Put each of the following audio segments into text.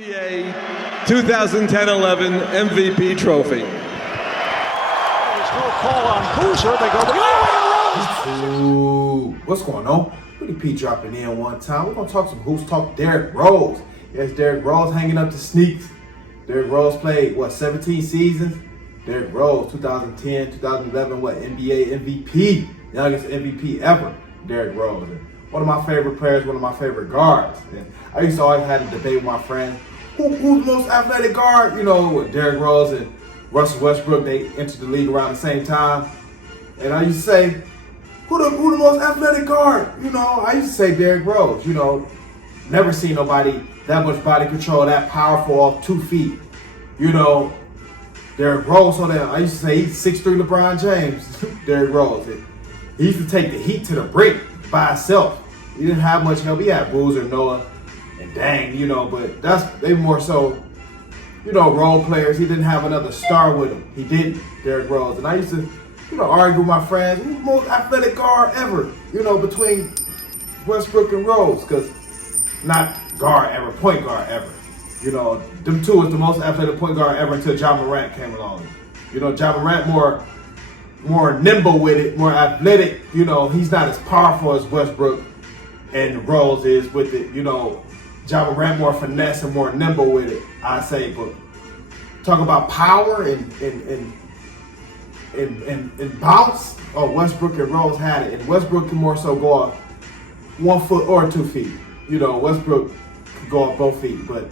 NBA 2010-11 MVP trophy. There's no call on Boozer. They go the other way. Ooh, what's going on? Willie P dropping in one time. We're gonna talk some hoops. Talk Derrick Rose. Yes, Derrick Rose hanging up the sneaks. Derrick Rose played 17 seasons. Derrick Rose 2010, 2011, NBA MVP, youngest MVP ever. Derrick Rose. And one of my favorite players, one of my favorite guards. And I used to always have a debate with my friends. Who's the most athletic guard? You know, with Derrick Rose and Russell Westbrook, they entered the league around the same time. And I used to say, who the most athletic guard? You know, I used to say Derrick Rose. You know, never seen nobody that much body control, that powerful off 2 feet. You know, Derrick Rose, so that I used to say he's 6'3" LeBron James. Derrick Rose. He used to take the Heat to the brink by himself. He didn't have much help. He had Boozer, Noah, and Dang, you know, but they more so, you know, role players. He didn't have another star with him. He didn't, Derrick Rose. And I used to, you know, argue with my friends, who's the most athletic guard ever, you know, between Westbrook and Rose, because not guard ever, point guard ever. You know, them two was the most athletic point guard ever until Ja Morant came along. You know, Ja Morant more nimble with it, more athletic. You know, he's not as powerful as Westbrook and Rose is with it. You know, Ja Morant more finesse and more nimble with it, I say. But talk about power and bounce. Oh, Westbrook and Rose had it, and Westbrook can more so go off 1 foot or 2 feet. You know, Westbrook can go off both feet, but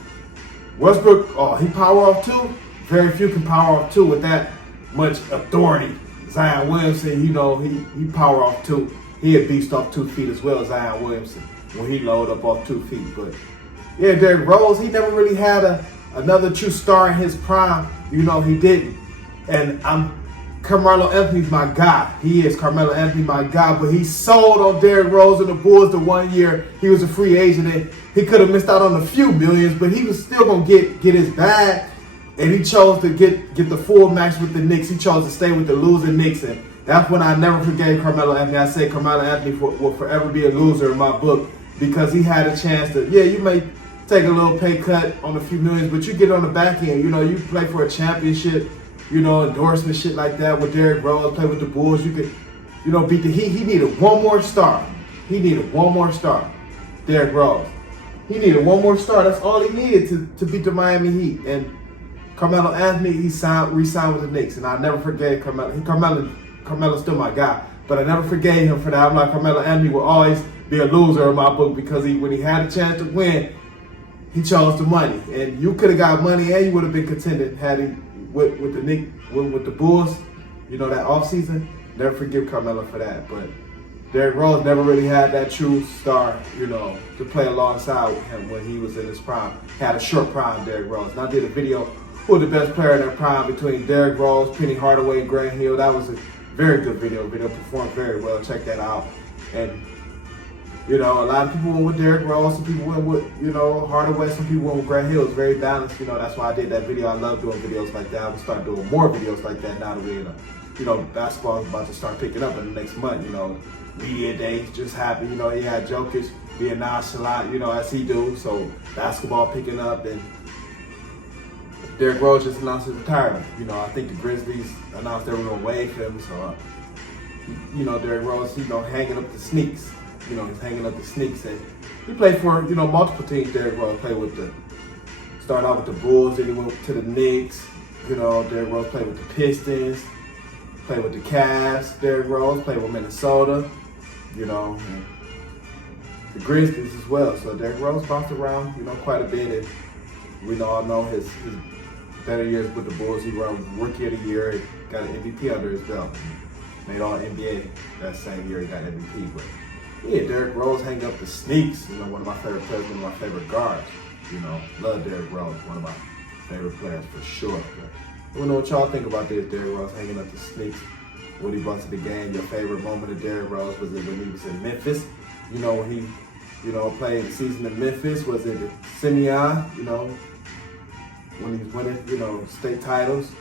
Westbrook, he power off too. Very few can power off too with that much authority. Zion Williamson, you know, he power off too. He had beast off 2 feet as well as Zion Williamson when he load up off 2 feet. But yeah, Derrick Rose, he never really had another true star in his prime. You know, he didn't. And Carmelo Anthony's my guy. He is Carmelo Anthony, my guy. But he sold on Derrick Rose and the Bulls the 1 year he was a free agent. And he could have missed out on a few millions, but he was still gonna get his bag. And he chose to get the full max with the Knicks. He chose to stay with the losing Knicks. And that's when I never forgave Carmelo Anthony. I say Carmelo Anthony will forever be a loser in my book, because he had a chance to, yeah, you may take a little pay cut on a few millions, but you get on the back end. You know, you play for a championship, you know, endorsement, shit like that with Derrick Rose, play with the Bulls. You could, you know, beat the Heat. He needed one more star. Derrick Rose. He needed one more star. That's all he needed to beat the Miami Heat. And Carmelo Anthony, he re-signed with the Knicks, and I never forgave Carmelo. Carmelo's still my guy, but I never forgave him for that. I'm like, Carmelo Anthony will always be a loser in my book, because when he had a chance to win, he chose the money. And you could have got money, and you would have been contented had he with the Knicks, with the Bulls, you know, that offseason. Never forgive Carmelo for that. But Derrick Rose never really had that true star, you know, to play alongside with him when he was in his prime. Had a short prime, Derrick Rose. And I did a video who the best player in their prime between Derrick Rose, Penny Hardaway, and Grant Hill. That was a very good video. Video performed very well. Check that out. And, you know, a lot of people went with Derrick Rose. Some people went with, you know, Hardaway. Some people went with Grant Hill. It's very balanced. You know, that's why I did that video. I love doing videos like that. I'm going to start doing more videos like that now that we're in you know, basketball is about to start picking up in the next month. You know, media day just happened. You know, he had Jokic being nonchalant, you know, as he do. So basketball picking up, and Derrick Rose just announced his retirement. You know, I think the Grizzlies announced they were going to waive him. So, you know, Derrick Rose, you know, hanging up the sneaks. You know, he's hanging up the sneaks. And he played for, you know, multiple teams. Derrick Rose played with started out with the Bulls, then he went to the Knicks. You know, Derrick Rose played with the Pistons, played with the Cavs. Derrick Rose played with Minnesota, you know, and the Grizzlies as well. So Derrick Rose bounced around, you know, quite a bit. And we all know his better years with the Bulls. He won Rookie of the Year, got an MVP under his belt. Made all NBA that same year. He got MVP. But yeah, Derrick Rose hang up the sneaks. You know, one of my favorite players, one of my favorite guards. You know, love Derrick Rose, one of my favorite players for sure. But I don't know what y'all think about this, Derrick Rose hanging up the sneaks. What he brought to the game. Your favorite moment of Derrick Rose, was it when he was in Memphis? You know, when he, you know, played the season in Memphis? Was it Simeon? You know, when he was winning, you know, state titles?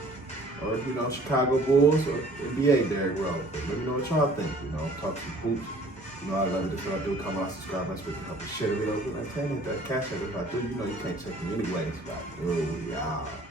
Or, you know, Chicago Bulls or NBA Derrick Rose? But let me know what y'all think. You know, talk some hoops. You know, I love it. That's what I do. Come on, subscribe, and help me share the video. Like, tell me that cash app if I do. You know, you can't check me anyways. Like, oh, yeah.